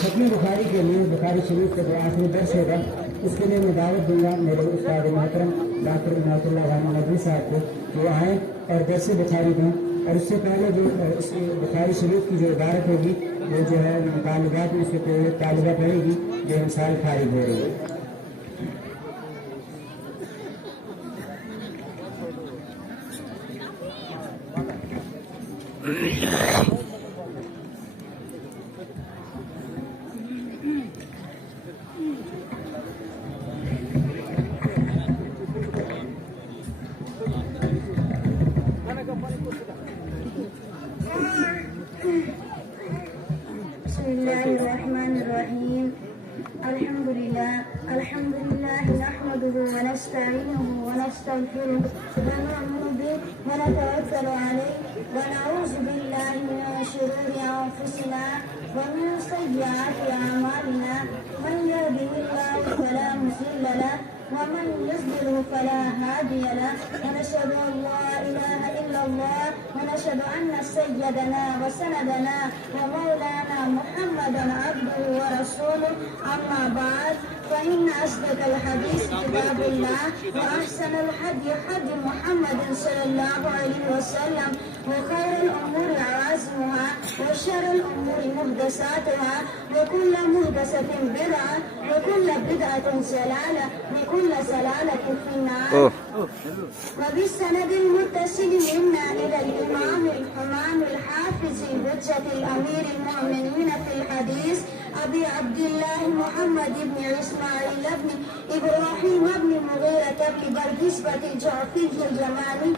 ختم بخاری کے لیے بخاری شریف کا جو آخری درس ہوگا اس کے لیے میں دعوت دوں گا میرے استاد محترم ڈاکٹر عنایت اللہ غانم ندوی صاحب کو کہ وہ آئیں اور درس بخاری دیں. اور اس سے پہلے جو اس بخاری شریف کی جو عبارت ہوگی وہ جو ہے طالبات میں سے کوئی طالبہ پڑھے گی جو انسان فارغ ہو رہی ہے. الحمد لله نحمده ونستعينه ونستغفره ونؤمن به ونتوكل عليه ونعوذ بالله من شرور أنفسنا ومن سيئات أعمالنا من يهده الله فلا مضل له ومن يضلل فلا هادي له ونشهد أن لا إله إلا الله ونشهد أن سيدنا وسندنا ومولانا محمدا عبده ورسوله. أما بعد فإن أصدق الحديث كتاب الله وأحسن الهدي هدي محمد صلى الله عليه وسلم وخير الأمور عوازمها وشر الأمور محدثاتها وكل محدثة بدعة وكل بدعة ضلالة وكل ضلالة في النار. وبالسند المتصل منا إلى الإمام الحمام الحافظ حجة الأمير المؤمنين في الحديث أبي عبد الله محمد بن إسماعيل بن إبراهيم بن مغيرة بن بردسبة الجعفي اليماني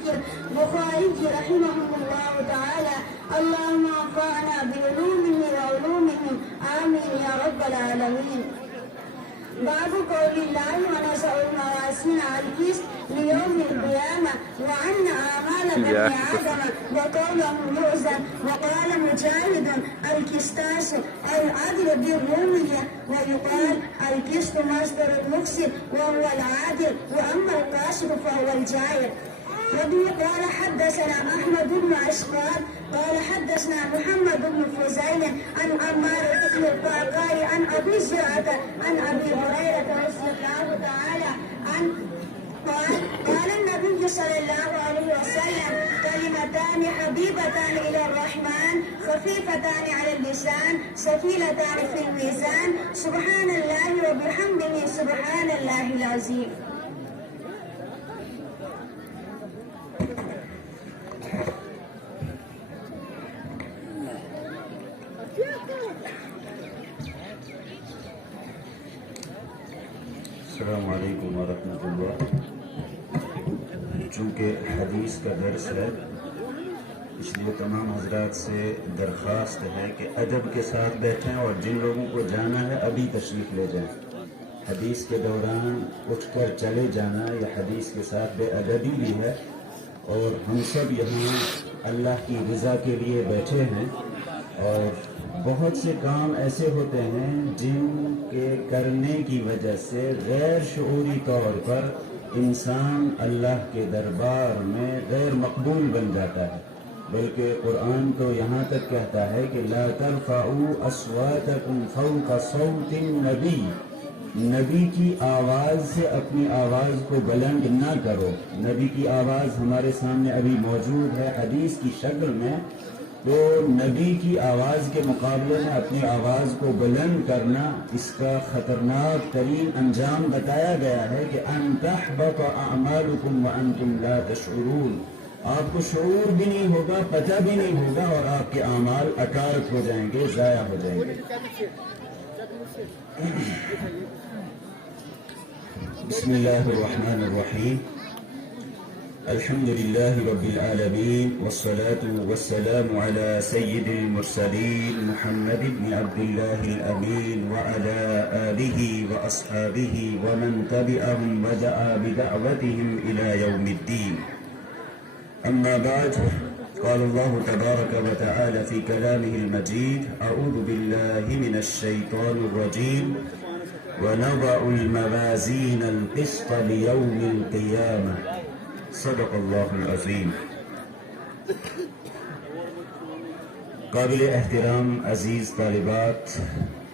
البخاري رحمهم الله تعالى. اللهم انفعنا بعلومه وعلومهم آمين يا رب العالمين. باب قول الله ونزع الموازين القسط ليوم القيامة وأن أعمال بني آدم وقولهم يؤذن. وقال مجاهد القسطاس العدل بالرومية ويقال القسط مصدر المقسط وهو العادل وأما القاسط فهو الجائر. وبه قال حدثنا أحمد بن عسقال قال حدثنا محمد بن فزيل عن عمار بن القعقاع عن أبي زرعة عن أبي هريرة رضي الله تعالى عنه قال النبي صلى الله عليه وسلم كلمتان حبيبتان إلى الرحمن خفيفتان على اللسان ثقيلتان في الميزان سبحان الله وبحمده سبحان الله العظيم. السلام علیکم ورحمۃ اللہ. چونکہ حدیث کا درس ہے اس لیے تمام حضرات سے درخواست ہے کہ ادب کے ساتھ بیٹھیں اور جن لوگوں کو جانا ہے ابھی تشریف لے جائیں. حدیث کے دوران اٹھ کر چلے جانا یہ حدیث کے ساتھ بے ادبی بھی ہے. اور ہم سب یہاں اللہ کی رضا کے لیے بیٹھے ہیں اور بہت سے کام ایسے ہوتے ہیں جن کے کرنے کی وجہ سے غیر شعوری طور پر انسان اللہ کے دربار میں غیر مقبول بن جاتا ہے. بلکہ قرآن تو یہاں تک کہتا ہے کہ لا ترفعوا اصواتکم فوق صوت النبی، نبی کی آواز سے اپنی آواز کو بلند نہ کرو. نبی کی آواز ہمارے سامنے ابھی موجود ہے حدیث کی شکل میں. تو نبی کی آواز کے مقابلے میں اپنی آواز کو بلند کرنا اس کا خطرناک ترین انجام بتایا گیا ہے کہ ان تحبط اعمالکم وانتم لا تشعرون. آپ کو شعور بھی نہیں ہوگا، پتہ بھی نہیں ہوگا اور آپ کے اعمال اکارت ہو جائیں گے، ضائع ہو جائیں گے. بسم اللہ الرحمن الرحیم. الحمد لله رب العالمين والصلاة والسلام على سيد المرسلين محمد بن عبد الله الأمين وعلى آله وأصحابه ومن تبعهم ودعا بدعوتهم إلى يوم الدين. أما بعد قال الله تبارك وتعالى في كلامه المجيد أعوذ بالله من الشيطان الرجيم ونضع الموازين القسط ليوم القيامة صدق اللہ العظیم. قابل احترام عزیز طالبات،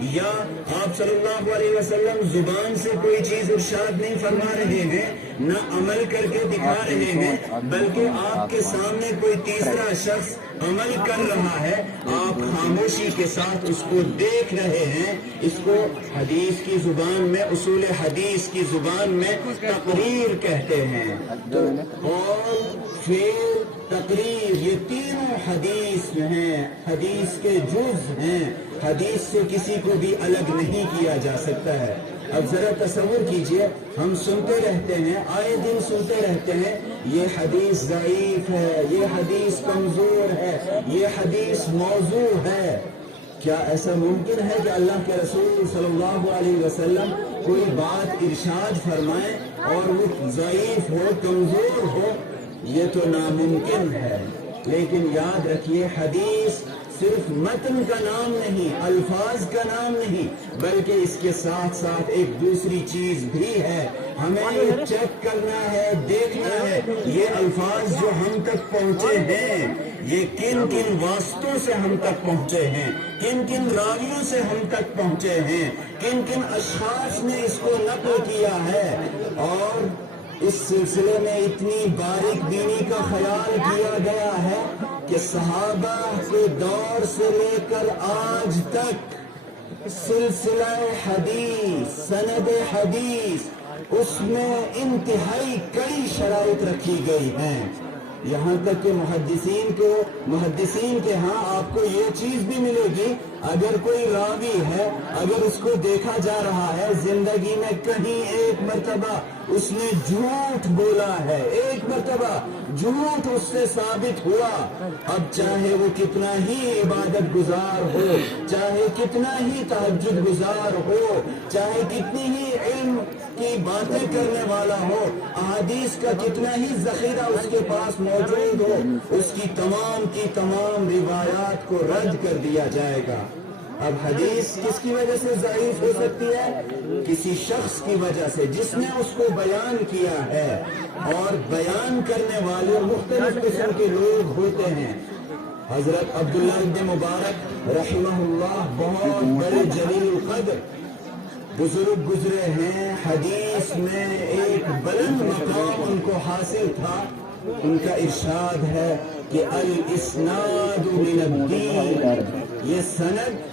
یا آپ صلی اللہ علیہ وسلم زبان سے کوئی چیز ارشاد نہیں فرما رہے ہیں، نہ عمل کر کے دکھا رہے ہیں، بلکہ آپ کے سامنے کوئی تیسرا شخص عمل کر رہا ہے، آپ خاموشی کے ساتھ اس کو دیکھ رہے ہیں۔ اس کو حدیث کی زبان میں، اصول حدیث کی زبان میں تقریر کہتے ہیں۔ تو قول، فعل، تقریر، یہ تینوں حدیث ہیں، حدیث کے جز ہیں، حدیث سے کسی کو بھی الگ نہیں کیا جا سکتا ہے۔ اب ذرا تصور کیجئے، ہم سنتے رہتے ہیں، آئے دن سنتے رہتے ہیں، یہ حدیث ضعیف ہے، یہ حدیث کمزور ہے، یہ حدیث موضوع ہے۔ کیا ایسا ممکن ہے کہ اللہ کے رسول صلی اللہ علیہ وسلم کوئی بات ارشاد فرمائے اور وہ ضعیف ہو، کمزور ہو؟ یہ تو ناممکن ہے۔ لیکن یاد رکھیے، حدیث صرف متن کا نام نہیں، الفاظ کا نام نہیں، بلکہ اس کے ساتھ ساتھ ایک دوسری چیز بھی ہے۔ ہمیں یہ چیک کرنا ہے، دیکھنا ہے یہ الفاظ جو ہم تک پہنچے ہیں، یہ کن کن واسطوں سے ہم تک پہنچے ہیں، کن کن راویوں سے ہم تک پہنچے ہیں، کن کن اشخاص نے اس کو نقل کیا ہے۔ اور اس سلسلے میں اتنی باریک بینی کا خیال کیا گیا ہے کہ صحابہ کے دور سے لے کر آج تک سلسلہ حدیث، سند حدیث، اس میں انتہائی کئی شرائط رکھی گئی ہیں، یہاں تک کہ محدثین کے ہاں آپ کو یہ چیز بھی ملے گی، اگر کوئی راوی ہے، اگر اس کو دیکھا جا رہا ہے زندگی میں کہیں ایک مرتبہ اس نے جھوٹ بولا ہے، ایک مرتبہ جھوٹ اس سے ثابت ہوا، اب چاہے وہ کتنا ہی عبادت گزار ہو، چاہے کتنا ہی تہجد گزار ہو، چاہے کتنی ہی علم کی باتیں کرنے والا ہو، احادیث کا کتنا ہی ذخیرہ اس کے پاس موجود ہو، اس کی تمام روایات کو رد کر دیا جائے گا۔ اب حدیث کس کی وجہ سے ضعیف ہو سکتی ہے؟ کسی شخص کی وجہ سے جس نے اس کو بیان کیا ہے، اور بیان کرنے والے مختلف قسم کے لوگ ہوتے ہیں۔ حضرت عبداللہ بن مبارک رحمہ اللہ بہت بڑے جلیل قدر بزرگ گزرے ہیں، حدیث میں ایک بلند مقام ان کو حاصل تھا۔ ان کا ارشاد ہے کہ الاسناد من الدین، یہ سند،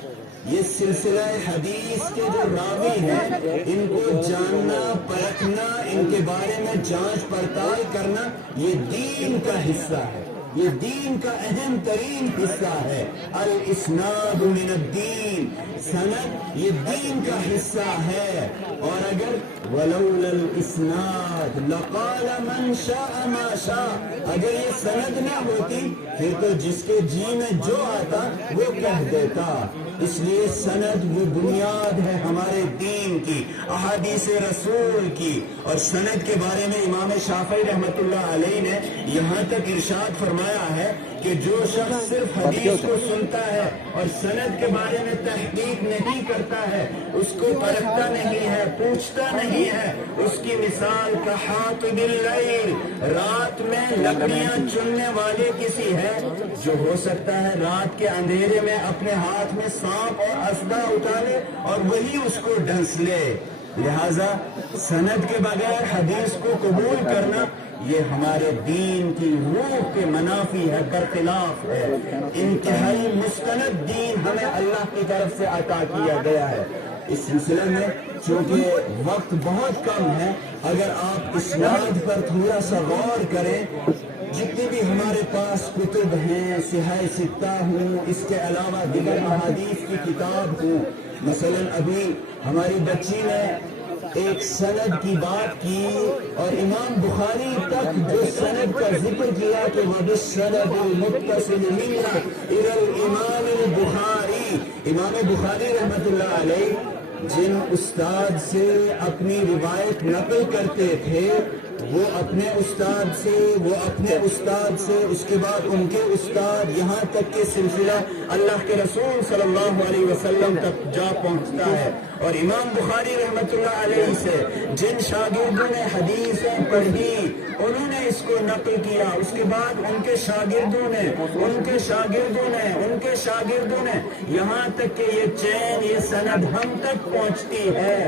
یہ سلسلہ حدیث کے جو راوی ہیں ان کو جاننا، پرکھنا، ان کے بارے میں جانچ پڑتال کرنا، یہ دین کا حصہ ہے، یہ دین کا اہم ترین حصہ ہے۔ الاسناد من الدین، سند یہ دین کا حصہ ہے۔ اور اگر ولولا الاسناد لقال من شاء ما شاء، اگر یہ سند نہ ہوتی پھر تو جس کے جی میں جو آتا وہ کہہ دیتا۔ اس لیے سند وہ بنیاد ہے ہمارے دین کی، احادیث رسول کی۔ اور سند کے بارے میں امام شافعی رحمۃ اللہ علیہ نے یہاں تک ارشاد فرمایا ہے کہ جو شخص صرف حدیث کو سنتا ہے اور سند کے بارے میں تحقیق نہیں کرتا ہے، اس کو پرکھتا نہیں ہے، پوچھتا نہیں ہے، اس کی مثال کا حاطب اللیل، رات میں لکڑیاں چننے والے کسی ہے جو ہو سکتا ہے رات کے اندھیرے میں اپنے ہاتھ میں سانپ اور اسدا اٹھا لے اور وہی اس کو ڈنس لے۔ لہذا سند کے بغیر حدیث کو قبول کرنا یہ ہمارے دین کی روح کے منافی ہے، برخلاف ہے۔ انتہائی مستند دین ہمیں اللہ کی طرف سے عطا کیا گیا ہے۔ اس سلسلے میں چونکہ وقت بہت کم ہے، اگر آپ اسناد پر تھوڑا سا غور کریں، جتنی بھی ہمارے پاس کتب ہیں، صحیح ستہ ہوں، اس کے علاوہ دیگر احادیث کی کتاب ہوں، مثلا ابھی ہماری بچی نے ایک سند کی بات کی اور امام بخاری تک جو سند کا ذکر کیا کہ وَبِالسَّنَدِ الْمُتَّصِلِ مِنْهُ إِلَى الْإِمَامِ الْبُخَارِي، امام بخاری رحمۃ اللہ علیہ جن استاد سے اپنی روایت نقل کرتے تھے، وہ اپنے استاد سے، وہ اپنے استاد سے، اس کے بعد ان کے استاد، یہاں تک کہ سلسلہ اللہ کے رسول صلی اللہ علیہ وسلم تک جا پہنچتا ہے۔ اور امام بخاری رحمت اللہ علیہ سے جن شاگردوں نے حدیثیں پڑھی انہوں نے اس کو نقل کیا، اس کے بعد ان کے شاگردوں نے یہاں تک کہ یہ چین، یہ سند ہم تک پہنچتی ہے۔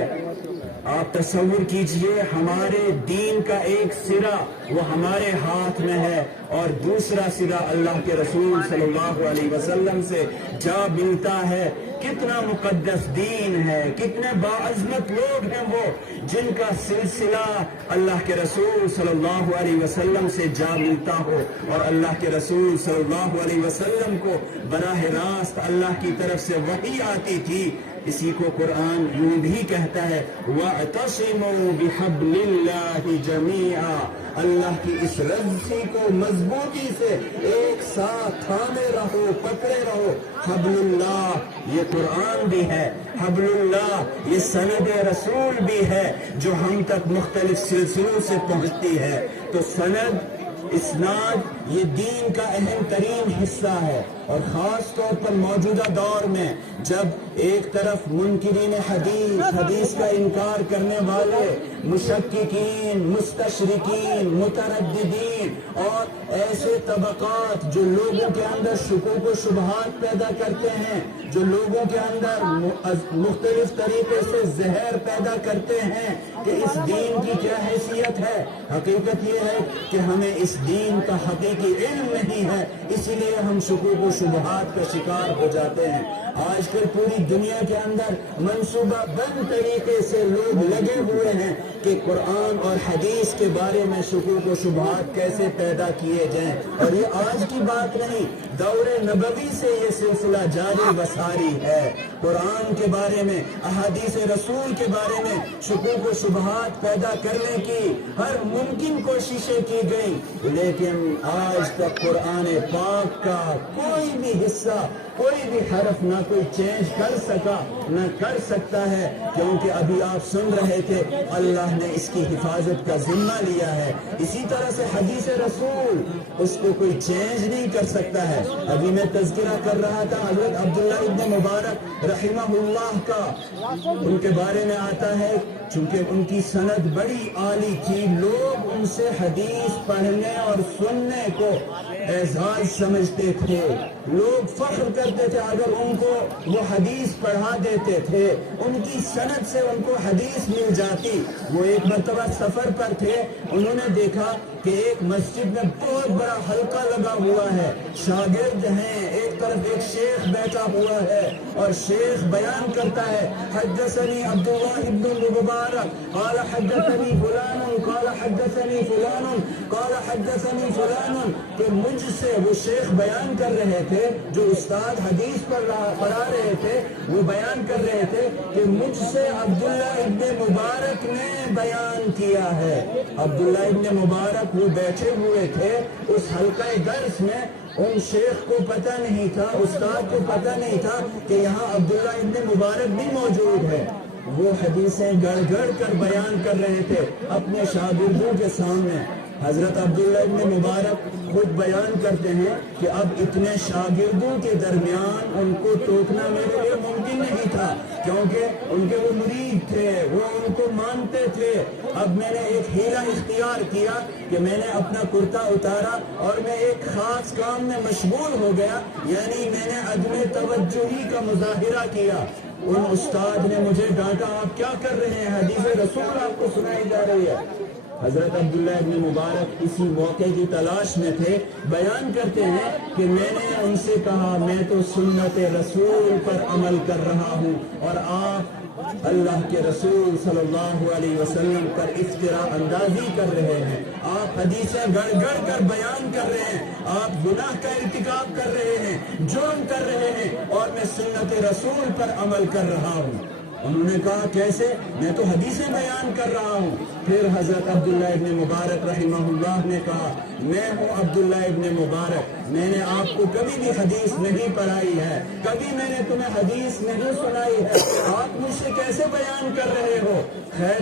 آپ تصور کیجئے ہمارے دین کا ایک سرا وہ ہمارے ہاتھ میں ہے اور دوسرا سرا اللہ کے رسول صلی اللہ علیہ وسلم سے جا ملتا ہے۔ کتنا مقدس دین ہے، کتنے باعظمت لوگ ہیں وہ جن کا سلسلہ اللہ کے رسول صلی اللہ علیہ وسلم سے جا ملتا ہو، اور اللہ کے رسول صلی اللہ علیہ وسلم کو براہ راست اللہ کی طرف سے وحی آتی تھی۔ اسی کو قرآن یوں بھی کہتا ہے وَاعْتَصِمُوا بِحَبْلِ اللَّهِ جَمِيعًا، اللہ کی اس رسی کو مضبوطی سے ایک ساتھ تھامے رہو، پکڑے رہو۔ حبل اللہ یہ قرآن بھی ہے، حبل اللہ یہ سند رسول بھی ہے جو ہم تک مختلف سلسلوں سے پہنچتی ہے۔ تو سند، اسناد یہ دین کا اہم ترین حصہ ہے، اور خاص طور پر موجودہ دور میں جب ایک طرف منکرین حدیث کا انکار کرنے والے، مشککین، مستشرکین، مترددین اور ایسے طبقات جو لوگوں کے اندر شکوک و شبہات پیدا کرتے ہیں، جو لوگوں کے اندر مختلف طریقے سے زہر پیدا کرتے ہیں کہ اس دین کی کیا حیثیت ہے۔ حقیقت یہ ہے کہ ہمیں اس دین کا حقیقی علم نہیں ہے، اسی لیے ہم شکوک و شبہات کا شکار ہو جاتے ہیں۔ آج کل پوری دنیا کے اندر منصوبہ بند طریقے سے لوگ لگے ہوئے ہیں کہ قرآن اور حدیث کے بارے میں شکوک و شبہات کیسے پیدا کیے جائیں، اور یہ آج کی بات نہیں، دور نبوی سے یہ سلسلہ جاری و ساری ہے۔ قرآن کے بارے میں، احادیث رسول کے بارے میں شکوک و شبہات پیدا کرنے کی ہر ممکن کوششیں کی گئی، لیکن آج تک قرآن پاک کا کوئی بھی حصہ، کوئی بھی حرف نہ کوئی چینج کر سکا، نہ کر سکتا ہے، کیونکہ ابھی آپ سن رہے تھے اللہ نے اس کی حفاظت کا ذمہ لیا ہے۔ اسی طرح سے حدیث رسول، اس کو کوئی چینج نہیں کر سکتا ہے۔ ابھی میں تذکرہ کر رہا تھا حضرت عبداللہ ابن مبارک رحمہ اللہ کا، ان کے بارے میں آتا ہے چونکہ ان کی سند بڑی عالی تھی، لوگ ان سے حدیث پڑھنے اور سننے کو اعزاز سمجھتے تھے، لوگ فخر کرتے تھے اگر ان کو وہ حدیث پڑھا دیتے تھے، ان کی سند سے ان کو حدیث مل جاتی۔ وہ ایک مرتبہ سفر پر تھے، انہوں نے دیکھا کہ ایک مسجد میں بہت بڑا حلقہ لگا ہوا ہے، شاگرد ہیں، ایک طرف ایک شیخ بیٹھا ہوا ہے اور شیخ بیان کرتا ہے حدثنی عبداللہ ابن مبارک قال حدثنی فلان قال حدثنی فلان قال حدثنی فلان، کہ مجھ سے، وہ شیخ بیان کر رہے تھے، جو استاد حدیث پڑھا رہے تھے وہ بیان کر رہے تھے کہ مجھ سے عبداللہ ابن مبارک نے بیان کیا ہے۔ عبداللہ ابن مبارک وہ بیٹھے ہوئے تھے اس حلقہ درس میں، ان شیخ کو پتہ نہیں تھا، استاد کو پتہ نہیں تھا کہ یہاں عبداللہ ابن مبارک بھی موجود ہے۔ وہ حدیثیں گڑ گڑ کر بیان کر رہے تھے اپنے شاگردوں کے سامنے۔ حضرت عبداللہ ابن مبارک خود بیان کرتے ہیں کہ اب اتنے شاگردوں کے درمیان ان کو ٹوکنا میرے لیے ممکن نہیں تھا، کیونکہ ان کے وہ مرید تھے، وہ ان کو مانتے تھے۔ اب میں نے ایک ہیلا اختیار کیا کہ میں نے اپنا کرتا اتارا اور میں ایک خاص کام میں مشغول ہو گیا، یعنی میں نے عدم توجہی کا مظاہرہ کیا۔ ان استاد نے مجھے ڈانٹا، آپ کیا کر رہے ہیں، حدیث رسول آپ کو سنائی جا رہی ہے۔ حضرت عبداللہ ابن مبارک اسی موقع کی تلاش میں تھے، بیان کرتے ہیں کہ میں نے ان سے کہا میں تو سنت رسول پر عمل کر رہا ہوں اور آپ اللہ کے رسول صلی اللہ علیہ وسلم پر افتراء اندازی کر رہے ہیں، آپ حدیثیں گڑ گڑ کر بیان کر رہے ہیں، آپ گناہ کا ارتکاب کر رہے ہیں، جرم کر رہے ہیں، اور میں سنت رسول پر عمل کر رہا ہوں۔ انہوں نے کہا کیسے؟ میں تو حدیثیں بیان کر رہا ہوں۔ پھر حضرت عبداللہ ابن مبارک رحمہ اللہ نے کہا میں ہوں عبداللہ ابن مبارک، میں نے آپ کو کبھی بھی حدیث نہیں پڑھائی ہے، کبھی میں نے تمہیں حدیث نہیں سنائی ہے، آپ مجھ سے کیسے بیان کر رہے ہو؟ خیر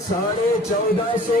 1450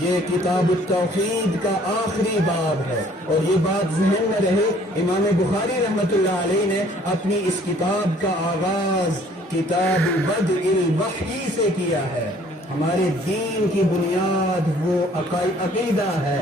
یہ کتاب التوحید کا آخری باب ہے، اور یہ بات ذہن میں رہے، امام بخاری رحمۃ اللہ علیہ نے اپنی اس کتاب کا آغاز کتاب بدء الوحی سے کیا ہے۔ ہمارے دین کی بنیاد وہ عقیدہ ہے،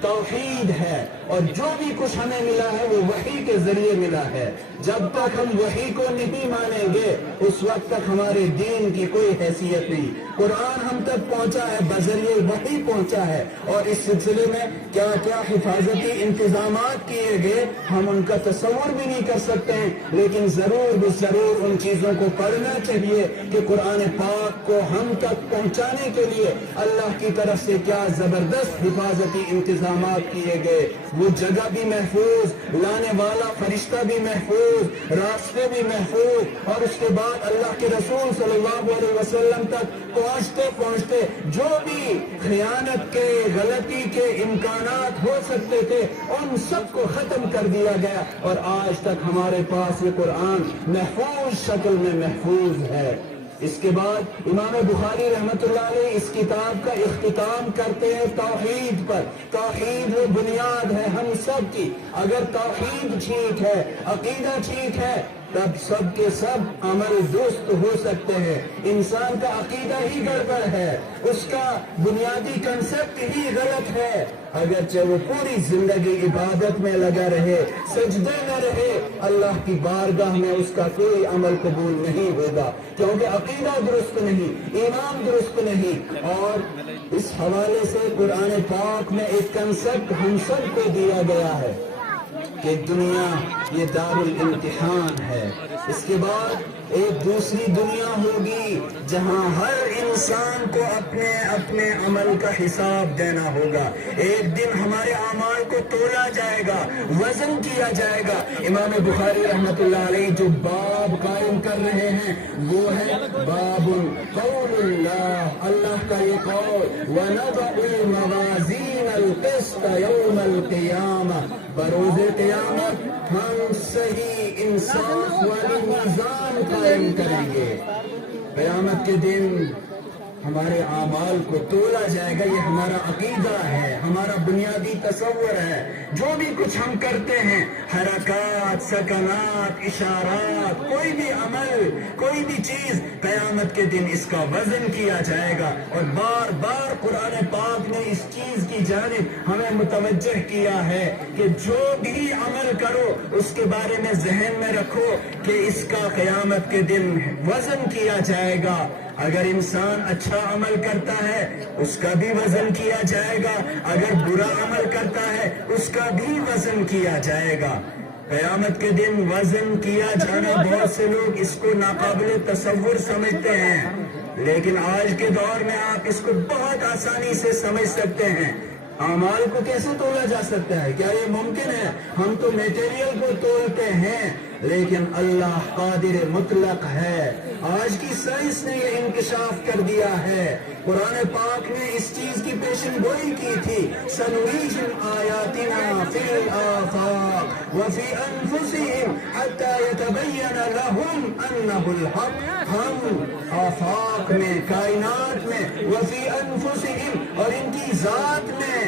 توحید ہے، اور جو بھی کچھ ہمیں ملا ہے وہ وحی کے ذریعے ملا ہے۔ جب تک ہم وحی کو نہیں مانیں گے اس وقت تک ہمارے دین کی کوئی حیثیت نہیں۔ قرآن ہم تک پہنچا ہے بذریعہ وحی پہنچا ہے، اور اس سلسلے میں کیا کیا حفاظتی انتظامات کیے گئے ہم ان کا تصور بھی نہیں کر سکتے ہیں، لیکن ضرور ان چیزوں کو پڑھنا چاہیے کہ قرآن پاک کو ہم تک پہنچانے کے لیے اللہ کی طرف سے کیا زبردست حفاظتی انتظامات کیے گئے۔ وہ جگہ بھی محفوظ، لانے والا فرشتہ بھی محفوظ، راستے بھی محفوظ، اور اس کے بعد اللہ کے رسول صلی اللہ علیہ وسلم تک پہنچتے جو بھی خیانت کے، غلطی کے امکانات ہو سکتے تھے ان سب کو ختم کر دیا گیا، اور آج تک ہمارے پاس یہ قرآن محفوظ شکل میں محفوظ ہے۔ اس کے بعد امام بخاری رحمۃ اللہ علیہ اس کتاب کا اختتام کرتے ہیں توحید پر۔ توحید وہ بنیاد ہے ہم سب کی۔ اگر توحید ٹھیک ہے، عقیدہ ٹھیک ہے، تب سب کے سب عمل درست ہو سکتے ہیں۔ انسان کا عقیدہ ہی گڑبڑ ہے، اس کا بنیادی کنسپٹ ہی غلط ہے، اگرچہ وہ پوری زندگی عبادت میں لگا رہے، سجدے میں رہے، اللہ کی بارگاہ میں اس کا کوئی عمل قبول نہیں ہوگا، کیونکہ عقیدہ درست نہیں، ایمان درست نہیں۔ اور اس حوالے سے قرآن پاک میں ایک کنسپٹ ہم سب کو دیا گیا ہے کہ دنیا یہ دار الامتحان ہے۔ اس کے بعد ایک دوسری دنیا ہوگی جہاں ہر انسان کو اپنے اپنے عمل کا حساب دینا ہوگا۔ ایک دن ہمارے اعمال کو تولا جائے گا، وزن کیا جائے گا۔ امام بخاری رحمۃ اللہ علیہ جو باب قائم کر رہے ہیں وہ ہے باب قول اللہ، اللہ کا یہ قول، وَنَضَعُ الْمَوَازِينَ الْقِسْطَ يَوْمَ الْقِيَامَةِ، بروز قیامت ہم صحیح انصاف والی نظام قائم کریں گے۔ قیامت کے دن ہمارے اعمال کو تولا جائے گا، یہ ہمارا عقیدہ ہے، ہمارا بنیادی تصور ہے۔ جو بھی کچھ ہم کرتے ہیں، حرکات، سکنات، اشارات، کوئی بھی عمل، کوئی بھی چیز، قیامت کے دن اس کا وزن کیا جائے گا۔ اور بار بار قرآن پاک نے اس چیز کی جانب ہمیں متوجہ کیا ہے کہ جو بھی عمل کرو اس کے بارے میں ذہن میں رکھو کہ اس کا قیامت کے دن وزن کیا جائے گا۔ اگر انسان اچھا عمل کرتا ہے اس کا بھی وزن کیا جائے گا، اگر برا عمل کرتا ہے اس کا بھی وزن کیا جائے گا۔ قیامت کے دن وزن کیا جانا بہت سے لوگ اس کو ناقابل تصور سمجھتے ہیں، لیکن آج کے دور میں آپ اس کو بہت آسانی سے سمجھ سکتے ہیں۔ اعمال کو کیسے تولا جا سکتا ہے؟ کیا یہ ممکن ہے؟ ہم تو میٹیریل کو تولتے ہیں، لیکن اللہ قادر مطلق ہے۔ آج کی سائنس نے یہ انکشاف کر دیا ہے۔ قرآن پاک نے اس چیز کی پیشن گوئی کی تھی، سنریہم آیاتنا فی الآفاق وفی انفسہم حتی یتبین لہم انہ الحق۔ ہم آفاق میں، کائنات میں، وفی انفسہم، اور ان کی ذات میں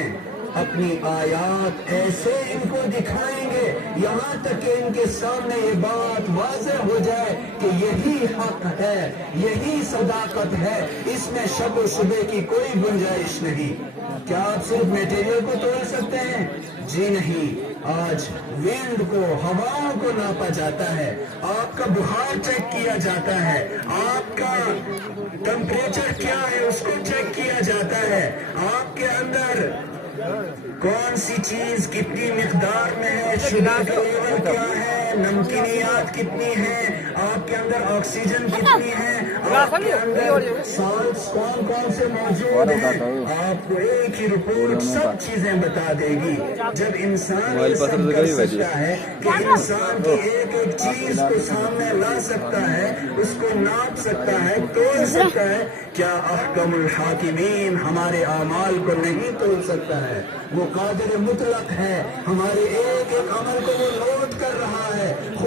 اپنی آیات ایسے ان کو دکھائیں گے یہاں تک کہ ان کے سامنے یہ بات واضح ہو جائے کہ یہی حق ہے، یہی صداقت ہے، اس میں شک و شبہ کی کوئی گنجائش نہیں۔ کیا آپ صرف میٹیریل کو توڑ سکتے ہیں؟ جی نہیں۔ آج وینڈ کو، ہواؤں کو ناپا جاتا ہے، آپ کا بخار چیک کیا جاتا ہے، آپ کا ٹمپریچر کیا ہے اس کو چیک کیا جاتا ہے، آپ کے اندر کون سی چیز کتنی مقدار میں ہے، شوگر کا لیول کیا ہے، نمکینیات کتنی ہیں، آپ کے اندر آکسیجن کتنی ہے، آپ کے اندر سالٹس کون کون سے موجود ہیں، آپ کو ایک ہی رپورٹ سب چیزیں بتا دے گی۔ جب انسان یہ سب کر سکتا ہے کہ انسان کی ایک ایک چیز کو سامنے لا سکتا ہے، اس کو ناپ سکتا ہے، تول سکتا ہے، کیا احکم الحاکمین ہمارے اعمال کو نہیں تول سکتا ہے؟ وہ قادر مطلق ہے، ہمارے ایک ایک عمل کو وہ نوٹ کر رہا ہے۔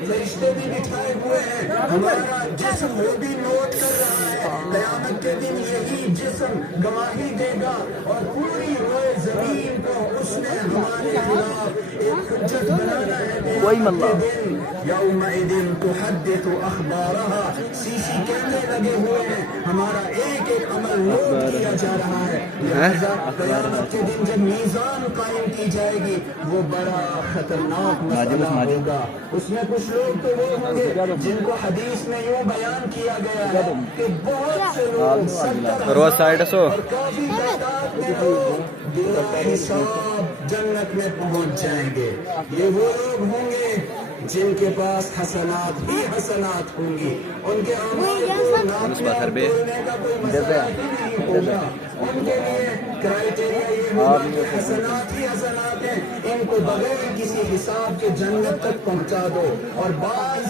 فرشتے بھی بٹھائے ہوئے ہیں, ہمارا جسم وہ بھی نوٹ کر رہا ہے. قیامت کے دن یہی جسم گواہی دے گا اور پوری روئے زمین کو اس نے ہمارے خلاف ایک حجت بنانا ہے. قیامت کے دن یومئذ تحدث اخبارها, سی سی کیمرے لگے ہوئے ہیں, ہمارا ایک ایک عمل نوٹ کیا جا رہا ہے. لہذا قیامت کے دن جب میزان قائم کی جائے گی وہ بڑا خطرناک مسئلہ ہوگا. اس میں کچھ لوگ تو وہ ہوں گے جن کو حدیث میں یوں بیان کیا گیا ہے کہ بہت سے لوگ 70,000 اور کافی تعداد میں لوگ بلا حساب جنت میں پہنچ جائیں گے. یہ وہ لوگ ہوں گے جن کے پاس حسنات ہی حسنات ہوں گی, ان کے اعمال کو ناپنے اور تولنے کا کوئی مسئلہ ہی نہیں ہوگا. ان کے لیے کرائیٹیریا یہ ہوگا کہ حسنات ہی حسنات ہیں, ان کو بغیر کسی حساب کے جنت تک پہنچا دو. اور بعض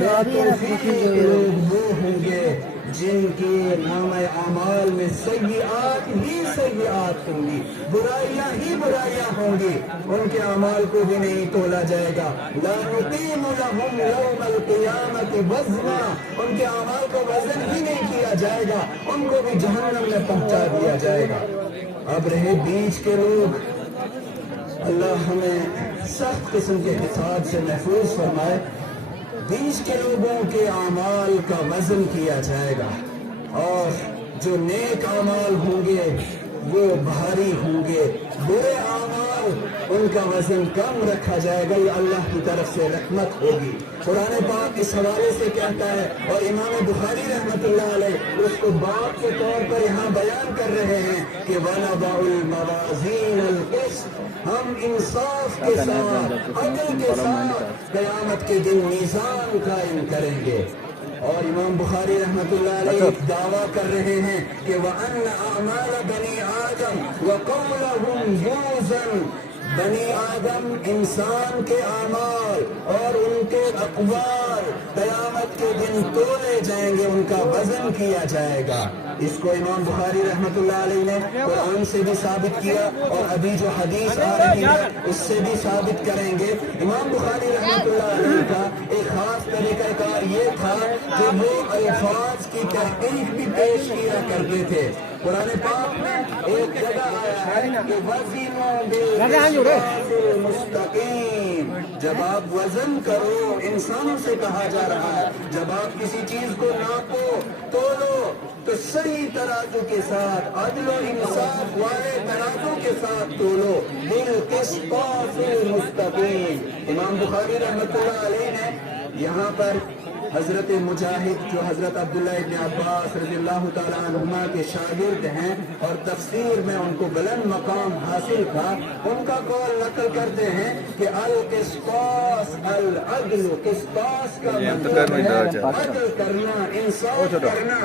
لوگ وہ ہوں گے جن کے نامہ اعمال میں سیئات ہی سیئات ہوں گی, برائیاں ہی برائیاں ہوں گی, ان کے اعمال کو بھی نہیں تولا جائے گا. لا نقیم لهم یوم القیامت وزنا, ان کے اعمال کو وزن ہی نہیں کیا جائے گا, ان کو بھی جہنم میں پہنچا دیا جائے گا. اب رہے بیچ کے لوگ, اللہ ہمیں سخت قسم کے حساب سے محفوظ فرمائے. بیچ کے لوگوں کے اعمال کا وزن کیا جائے گا اور جو نیک اعمال ہوں گے وہ بھاری ہوں گے, برے اعمال ان کا وزن کم رکھا جائے گا. یہ اللہ کی طرف سے رحمت ہوگی. قرآن پاک اس حوالے سے کہتا ہے اور امام بخاری رحمت اللہ علیہ اس کو باب کے طور پر یہاں بیان کر رہے ہیں کہ وَنَضَعُ الْمَوَازِينَ الْقِسْطَ, ہم انصاف کے ساتھ عدل کے ساتھ قیامت کے دن میزان قائم کریں گے. اور امام بخاری رحمت اللہ علیہ ایک دعویٰ کر رہے ہیں کہ وَأَنَّ أَعْمَالَ بَنِي آدم وَقَوْلَهُمْ يُوزَنُ, بنی آدم انسان کے اعمال اور ان کے اقوال قیامت کے دن تولے جائیں گے, ان کا وزن کیا جائے گا. اس کو امام بخاری رحمت اللہ علیہ نے قرآن سے بھی ثابت کیا اور ابھی جو حدیث آ رہی ہے اس سے بھی ثابت کریں گے. امام بخاری رحمت اللہ علیہ کا ایک خاص طریقہ کار یہ تھا کہ وہ الفاظ کی تحقیق بھی پیش کیا کرتے تھے. قرآن پاک میں ایک جگہ آیا ہے کہ وزنوا بالقسطاس المستقیم, جب آپ وزن کرو, انسانوں سے کہا جا رہا ہے جب آپ کسی چیز کو ناپو تولو تو صحیح ترازو کے ساتھ, عدل و انصاف والے ترازو کے ساتھ تولو, بالقسطاس المستقیم. امام بخاری رحمت اللہ علیہ نے یہاں پر حضرت مجاہد جو حضرت عبداللہ ابن عباس رضی اللہ تعالیٰ عنہما کے شاگرد ہیں اور تفسیر میں ان کو بلند مقام حاصل تھا, ان کا قول نقل کرتے ہیں کہ القسطاس العدل, قسطاس کا مطلب ہے عدل کرنا, انصاف کرنا.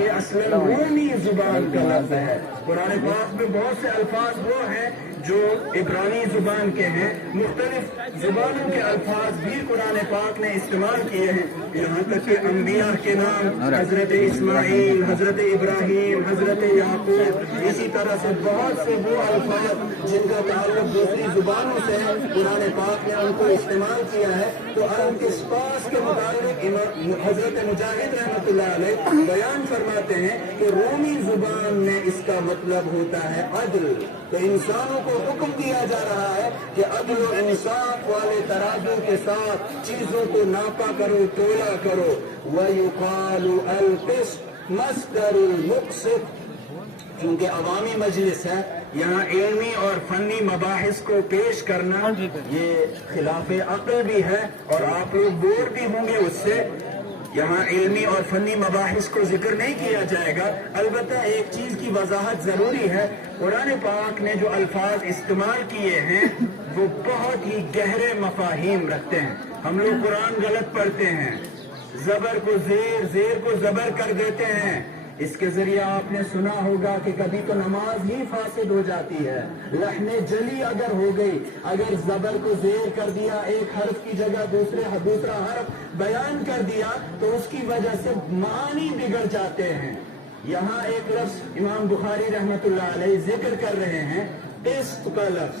یہ اصل رومی زبان کا لفظ ہے. قرآن پاک میں بہت سے الفاظ وہ ہیں جو عبرانی زبان کے ہیں, مختلف زبانوں کے الفاظ بھی قرآن پاک نے استعمال کیے ہیں. یہاں تک کہ انبیاء کے نام حضرت اسماعیل, حضرت ابراہیم, حضرت یعقوب, اسی طرح سے بہت سے وہ الفاظ جن کا تعلق دوسری زبانوں سے ہے قرآن پاک نے ان کو استعمال کیا ہے. تو القسطاس کے متعلق حضرت مجاہد رحمت اللہ علیہ بیان فرماتے ہیں کہ رومی زبان میں اس کا مطلب ہوتا ہے عدل. تو انسانوں کو حکم دیا جا رہا ہے کہ عدل و انصاف والے ترازو کے ساتھ چیزوں کو ناپا کرو, تولا کرو. وَيُقَالُ الْقِسْطُ مَصْدَرُ الْمُقْسِطِ, کیونکہ عوامی مجلس ہے, یہاں علمی اور فنی مباحث کو پیش کرنا یہ خلاف عقل بھی ہے اور آپ لوگ بور بھی ہوں گے اس سے. یہاں علمی اور فنی مباحث کو ذکر نہیں کیا جائے گا. البتہ ایک چیز کی وضاحت ضروری ہے, قرآن پاک نے جو الفاظ استعمال کیے ہیں وہ بہت ہی گہرے مفاہیم رکھتے ہیں. ہم لوگ قرآن غلط پڑھتے ہیں, زبر کو زیر, زیر کو زبر کر دیتے ہیں. اس کے ذریعے آپ نے سنا ہوگا کہ کبھی تو نماز ہی فاسد ہو جاتی ہے. لحن جلی اگر ہو گئی, اگر زبر کو زیر کر دیا, ایک حرف کی جگہ دوسرا حرف بیان کر دیا تو اس کی وجہ سے معانی بگڑ جاتے ہیں. یہاں ایک لفظ امام بخاری رحمت اللہ علیہ ذکر کر رہے ہیں, قسط کا لفظ.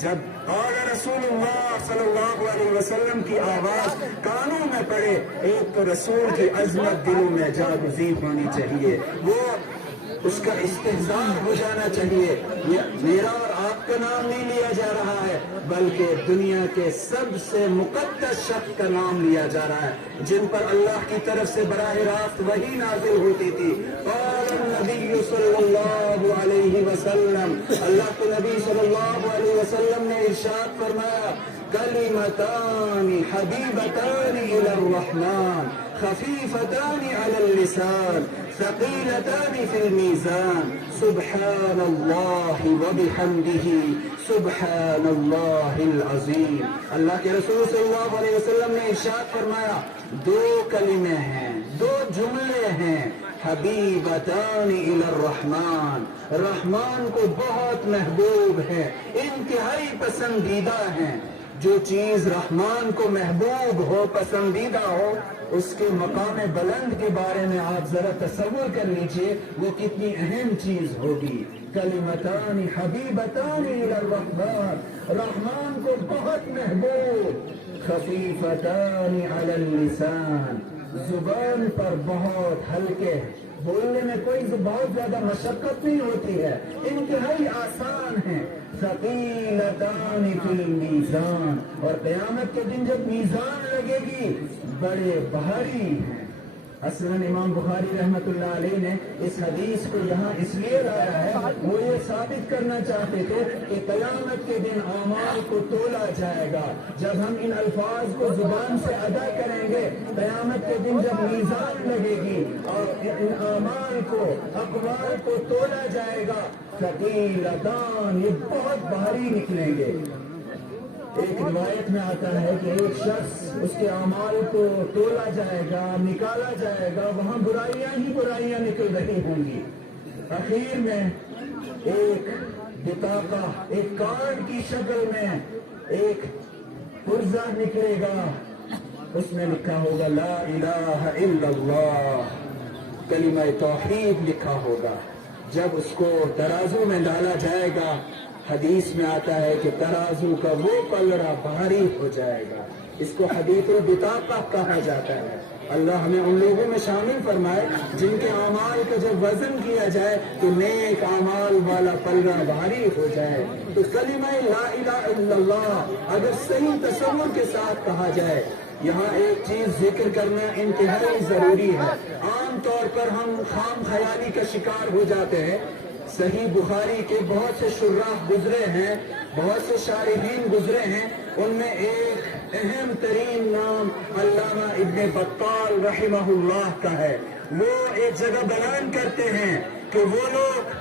جب قال رسول اللہ صلی اللہ علیہ وسلم کی آواز کانوں میں پڑے، ایک تو رسول کی عظمت دلوں میں جاگزیر ہونی چاہیے، وہ اس کا استحضاء ہو جانا چاہیے. میرا اور آپ کا نام نہیں لیا جا رہا ہے، بلکہ دنیا کے سب سے مقدس شخص کا نام لیا جا رہا ہے، جن پر اللہ کی طرف سے براہ راست وحی نازل ہوتی تھی. قال النبی صلی اللہ علیہ وسلم، اللہ کے نبی صلی اللہ علیہ وسلم نے ارشاد فرمایا، کلمتان حبیبتان الی الرحمن خفیفتان علی اللسان ثقیلتان فی المیزان سبحان اللہ وبحمدہ سبحان اللہ العظیم. اللہ کے رسول صلی اللہ علیہ وسلم نے ارشاد فرمایا، دو کلمے ہیں، دو جملے ہیں، حبیبتان الی الرحمن، رحمان کو بہت محبوب ہے، انتہائی پسندیدہ ہیں. جو چیز رحمان کو محبوب ہو، پسندیدہ ہو، اس کے مقام بلند کے بارے میں آپ ذرا تصور کر لیجئے وہ کتنی اہم چیز ہوگی. کلمتان حبیبتان الی الرحمن، رحمان کو بہت محبوب، خفیفتان علی اللسان، زبان پر بہت ہلکے، بولنے میں کوئی بہت زیادہ مشقت نہیں ہوتی ہے، انتہائی آسان ہے. ثقیلتان فی المیزان، اور قیامت کے دن جب میزان لگے گی بڑے بھاری ہیں. اصلاً امام بخاری رحمت اللہ علیہ نے اس حدیث کو یہاں اس لیے لایا ہے، وہ یہ ثابت کرنا چاہتے تھے کہ قیامت کے دن اعمال کو تولا جائے گا. جب ہم ان الفاظ کو زبان سے ادا کریں گے، قیامت کے دن جب میزان لگے گی اور ان اعمال کو، اقوال کو تولا جائے گا، ثقیلتان، یہ بہت بھاری نکلیں گے. ایک روایت میں آتا ہے کہ ایک شخص، اس کے اعمال کو تولا جائے گا، نکالا جائے گا، وہاں برائیاں ہی برائیاں نکل رہی ہوں گی. اخیر میں ایک بطاقہ، ایک کارڈ کی شکل میں ایک پرزہ نکلے گا، اس میں لکھا ہوگا لا الہ الا اللہ، کلمہ توحید لکھا ہوگا. جب اس کو ترازو میں ڈالا جائے گا، حدیث میں آتا ہے کہ ترازو کا وہ پلڑا بھاری ہو جائے گا. اس کو حدیث البطاقہ کہا جاتا ہے. اللہ ہمیں ان لوگوں میں شامل فرمائے جن کے اعمال کا جب وزن کیا جائے تو نیک اعمال والا پلڑا بھاری ہو جائے. تو کلمہ لا الہ الا اللہ اگر صحیح تصور کے ساتھ کہا جائے، یہاں ایک چیز ذکر کرنا انتہائی ضروری ہے. عام طور پر ہم خام خیالی کا شکار ہو جاتے ہیں. صحیح بخاری کے بہت سے شراح گزرے ہیں، بہت سے شارحین گزرے ہیں، ان میں ایک اہم ترین نام علامہ ابن بطال رحمہ اللہ کا ہے. وہ ایک جگہ بیان کرتے ہیں کہ وہ لوگ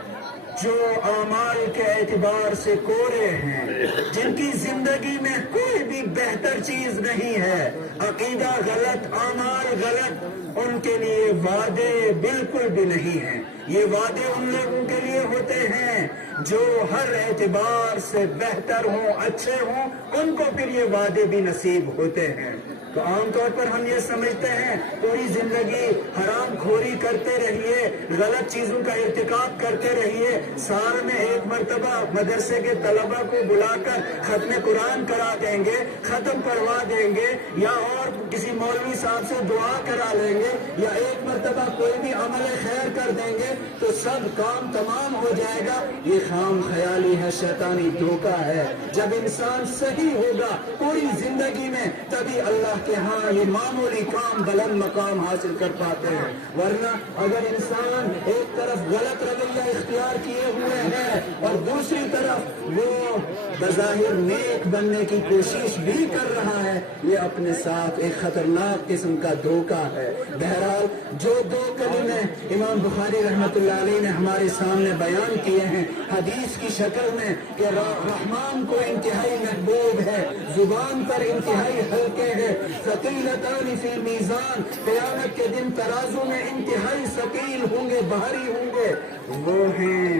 جو اعمال کے اعتبار سے کورے ہیں، جن کی زندگی میں کوئی بھی بہتر چیز نہیں ہے، عقیدہ غلط، اعمال غلط، ان کے لیے وعدے بالکل بھی نہیں ہیں. یہ وعدے ان لوگوں کے لیے ہوتے ہیں جو ہر اعتبار سے بہتر ہوں، اچھے ہوں، ان کو پھر یہ وعدے بھی نصیب ہوتے ہیں. تو عام طور پر ہم یہ سمجھتے ہیں پوری زندگی حرام خوری کرتے رہیے، غلط چیزوں کا ارتکاب کرتے رہیے، سال میں ایک مرتبہ مدرسے کے طلبہ کو بلا کر ختم قرآن کرا دیں گے، ختم کروا دیں گے، یا اور کسی مولوی صاحب سے دعا کرا لیں گے، یا ایک مرتبہ کوئی بھی عمل خیر کر دیں گے تو سب کام تمام ہو جائے گا. یہ خام خیالی ہے، شیطانی دھوکہ ہے. جب انسان صحیح ہوگا پوری زندگی میں تبھی اللہ کہ ہاں یہ معمولی کام بلند مقام حاصل کر پاتے ہیں. ورنہ اگر انسان ایک طرف غلط رویہ اختیار کیے ہوئے ہیں اور دوسری طرف وہ بظاہر نیک بننے کی کوشش بھی کر رہا ہے، یہ اپنے ساتھ ایک خطرناک قسم کا دھوکہ ہے. بہرحال جو دو کلمے امام بخاری رحمت اللہ علیہ نے ہمارے سامنے بیان کیے ہیں حدیث کی شکل میں کہ رحمان کو انتہائی محبوب ہے، زبان پر انتہائی ہلکے ہے، ثقیلتان فی المیزان، قیامت کے دن ترازو میں انتہائی ثقیل ہوں گے، بھاری ہوں گے، وہ ہیں